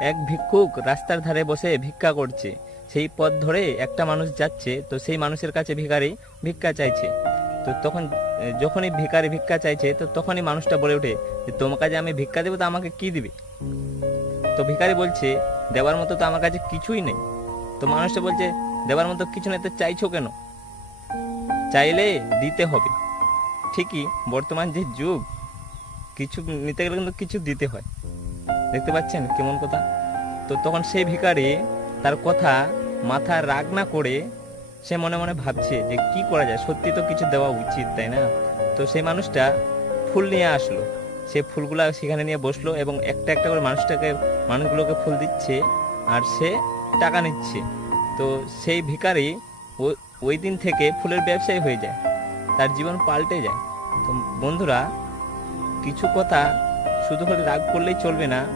এক ভিক্ষুক রাস্তার ধারে বসে ভিক্ষা করছে। সেই পথ ধরে একটা মানুষ যাচ্ছে, তো সেই মানুষের কাছে ভিখারি ভিক্ষা চাইছে। তো তখন যখনই ভিখারি ভিক্ষা চাইছে, তো তখনই মানুষটা বলে ওঠে যে তোমার কাছে আমি ভিক্ষা দেবো, তো আমাকে কি দিবে? তো ভিখারি বলছে দেওয়ার মতো তো আমার কাছে কিছুই নেই। তো মানুষটা বলছে দেওয়ার মতো কিছু নেই তো চাইছো কেন? চাইলে দিতে হবে। ঠিকই, বর্তমান যে যুগ, কিছু নিতে গেলে কিন্তু কিছু দিতে হয়। দেখতে পাচ্ছেন কেমন কথা? তো তখন সেই ভিখারি তার কথা মাথা রাগ না করে সে মনে মনে ভাবছে যে কি করা যায়, সত্যি তো কিছু দেওয়া উচিত, তাই না? তো সেই মানুষটা ফুল নিয়ে আসলো। সে ফুলগুলা সেখানে নিয়ে বসলো এবং একটা একটা করে মানুষগুলোকে ফুল দিচ্ছে, আর সে টাকা নিচ্ছে। তো সেই ভিখারি ওই দিন থেকে ফুলের ব্যবসায়ী হয়ে যায়, তার জীবন পাল্টে যায়। তো বন্ধুরা, কিছু কথা শুধু করে রাগ করলেই চলবে না।